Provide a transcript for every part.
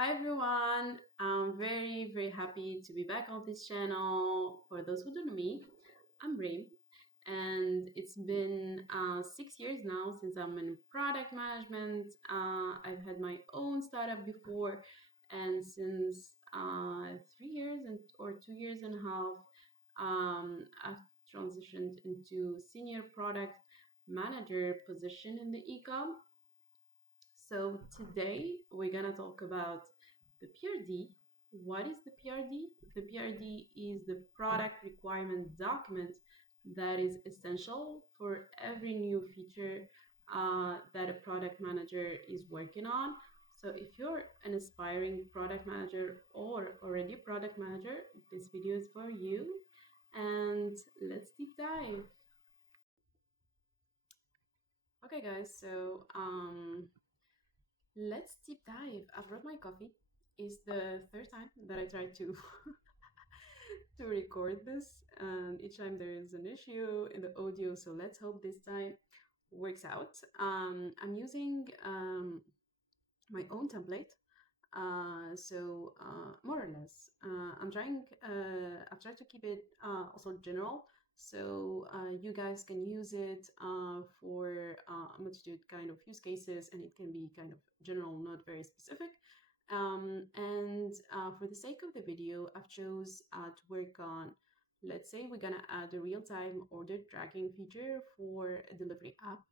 Hi everyone, I'm very happy to be back on this channel. For those who don't know me, I'm Ray, and it's been 6 years now since I'm in product management. I've had my own startup before, and since 3 years or 2 years and a half, I've transitioned into senior product manager position in the ecom. So today we're gonna talk about the PRD. What is the PRD? The PRD is the product requirement document that is essential for every new feature that a product manager is working on. So if you're an aspiring product manager or already a product manager, this video is for you. And let's deep dive. Okay, guys, let's deep dive. I brought my coffee. It's the third time that I tried to to record this, and each time there is an issue in the audio. So let's hope this time works out. I'm using my own template. More or less, I've tried to keep it also general, so you guys can use it for a multitude kind of use cases, and it can be kind of general, not very specific. For the sake of the video, I've chose to work on, let's say we're gonna add a real-time order tracking feature for a delivery app.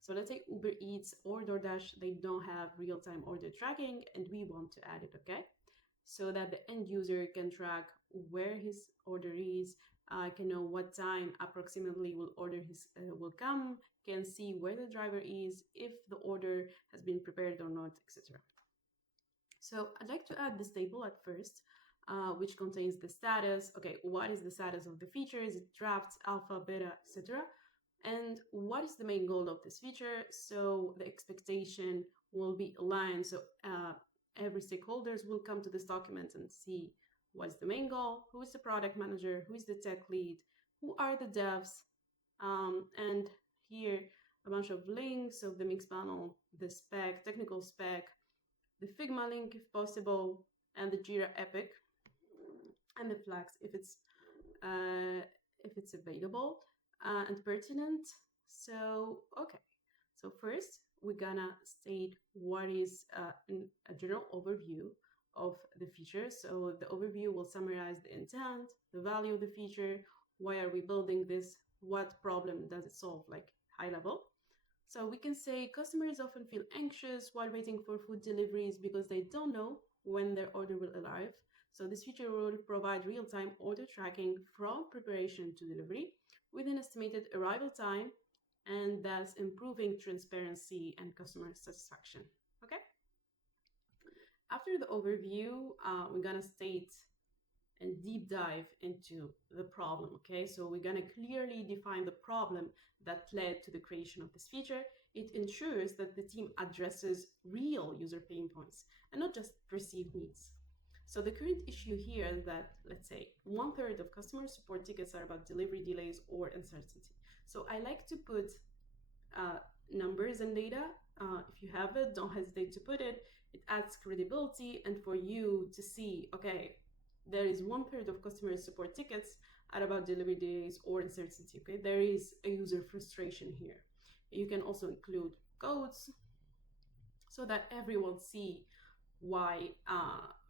So let's say Uber Eats or DoorDash, they don't have real-time order tracking and we want to add it, okay? So that the end user can track where his order is, can know what time approximately will come, can see where the driver is, if the order has been prepared or not, etc. So I'd like to add this table at first, which contains the status. Okay, what is the status of the feature? Is it draft, alpha, beta, etc.? And what is the main goal of this feature? So the expectation will be aligned. So every stakeholders will come to this document and see what's the main goal, who is the product manager, who is the tech lead, who are the devs, and here a bunch of links of the Mixpanel, the spec, technical spec, the Figma link if possible, and the Jira Epic, and the flags if it's available and pertinent. So okay, so first we're gonna state what is a general overview of the feature. So the overview will summarize the intent, the value of the feature, why are we building this, what problem does it solve, like high level. So we can say customers often feel anxious while waiting for food deliveries because they don't know when their order will arrive. So this feature will provide real-time order tracking from preparation to delivery with an estimated arrival time, and thus improving transparency and customer satisfaction. Okay. After the overview, we're gonna state and deep dive into the problem, okay? So we're gonna clearly define the problem that led to the creation of this feature. It ensures that the team addresses real user pain points and not just perceived needs. So the current issue here is that, let's say, 1/3 of customer support tickets are about delivery delays or uncertainty. So I like to put numbers and data. If you have it, don't hesitate to put it. It adds credibility, and for you to see, okay, there is 1/3 of customer support tickets are about delivery delays or uncertainty. Okay, there is a user frustration here. You can also include codes so that everyone see why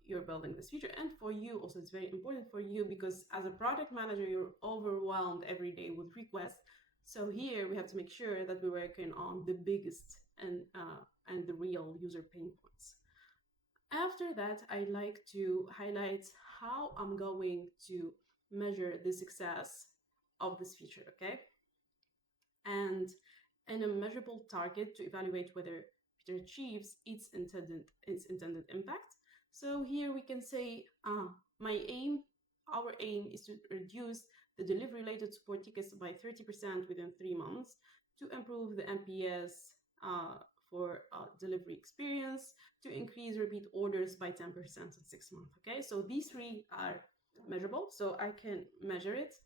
you're building this feature. And for you also, it's very important for you because as a product manager, you're overwhelmed every day with requests. So here we have to make sure that we're working on the biggest and the real user pain points. After that, I like to highlight how I'm going to measure the success of this feature, okay? And a measurable target to evaluate whether feature achieves its intended impact. So here we can say, our aim is to reduce the delivery-related support tickets by 30% within 3 months, to improve the NPS for delivery experience, to increase repeat orders by 10% in 6 months. Okay, so these three are measurable, so I can measure it.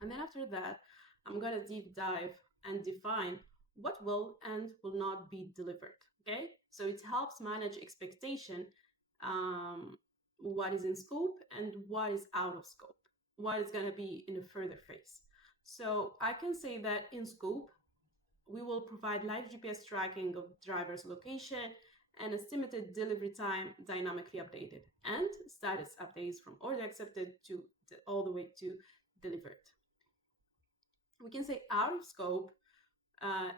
And then after that, I'm gonna deep dive and define what will and will not be delivered. Okay, so it helps manage expectation, what is in scope and what is out of scope, what is going to be in a further phase. So I can say that in scope, we will provide live GPS tracking of driver's location and estimated delivery time dynamically updated, and status updates from order accepted to all the way to delivered. We can say out of scope,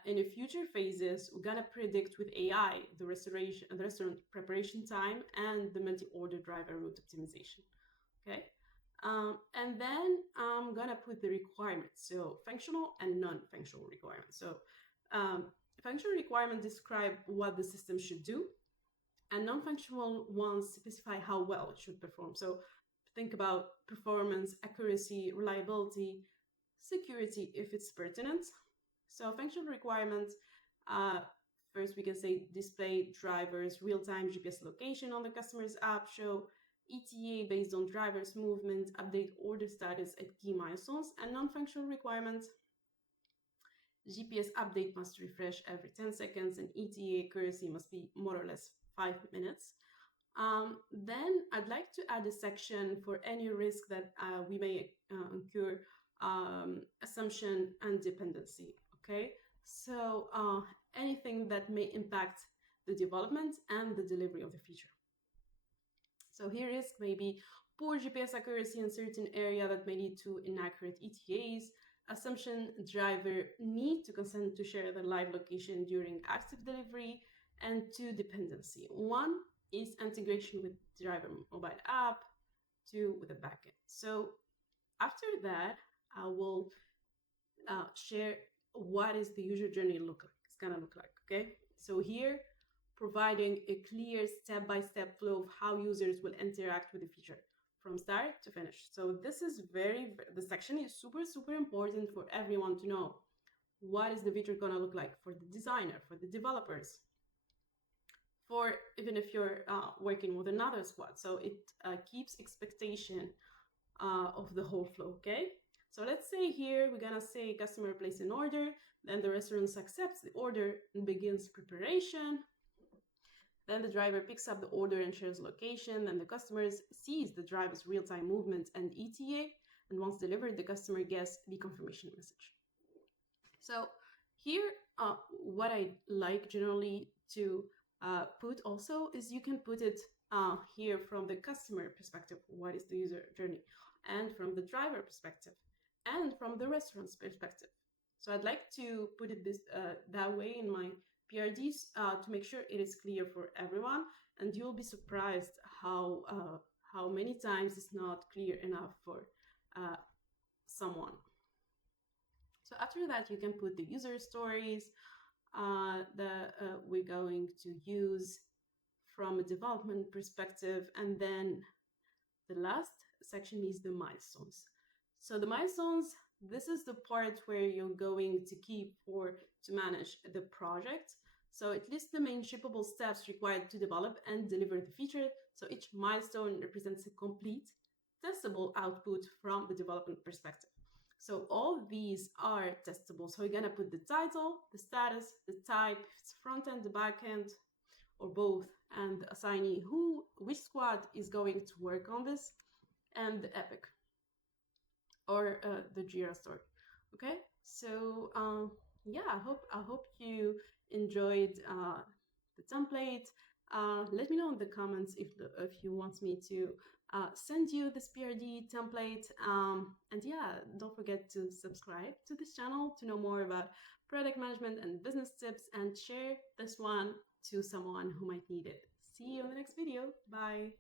in the future phases, we're gonna predict with AI the restaurant preparation time and the multi-order driver route optimization. Okay, and then I'm gonna put the requirements, so functional and non-functional requirements. So functional requirements describe what the system should do, and non-functional ones specify how well it should perform. So think about performance, accuracy, reliability, security if it's pertinent. So functional requirements, first we can say display drivers real-time GPS location on the customer's app, show ETA based on driver's movement, update order status at key milestones. And non-functional requirements, GPS update must refresh every 10 seconds and ETA accuracy must be more or less 5 minutes. Then I'd like to add a section for any risk that we may incur, assumption and dependency. Okay, so anything that may impact the development and the delivery of the feature. So here risk may be poor GPS accuracy in certain area that may lead to inaccurate ETAs, assumption driver need to consent to share the live location during active delivery, and 2 dependency. 1 is integration with driver mobile app, 2 with a backend. So after that, I will share what is the user journey look like. It's gonna look like, okay? So here, providing a clear step-by-step flow of how users will interact with the feature from start to finish. So this is the section is super important for everyone to know what is the feature gonna look like for the designer, for the developers, for even if you're working with another squad. So it keeps expectation of the whole flow, okay? So let's say here, we're gonna say customer place an order, then the restaurant accepts the order and begins preparation. Then the driver picks up the order and shares location, then the customer sees the driver's real-time movement and ETA, and once delivered, the customer gets the confirmation message. So here, what I like generally to put also is you can put it here from the customer perspective, what is the user journey, and from the driver perspective, and from the restaurant's perspective. So I'd like to put it that way in my PRDs to make sure it is clear for everyone, and you'll be surprised how many times it's not clear enough for someone. So after that, you can put the user stories that we're going to use from a development perspective, and then the last section is the milestones. So the milestones, this is the part where you're going to keep to manage the project. So it lists the main shippable steps required to develop and deliver the feature. So each milestone represents a complete testable output from the development perspective. So all these are testable. So you're gonna put the title, the status, the type, if it's front end, the back end, or both, and the assignee, which squad is going to work on this, and the epic or the Jira story. Okay, so yeah, I hope you enjoyed the template. Let me know in the comments if you want me to send you this PRD template. And yeah, don't forget to subscribe to this channel to know more about product management and business tips, and share this one to someone who might need it. See you in the next video. Bye.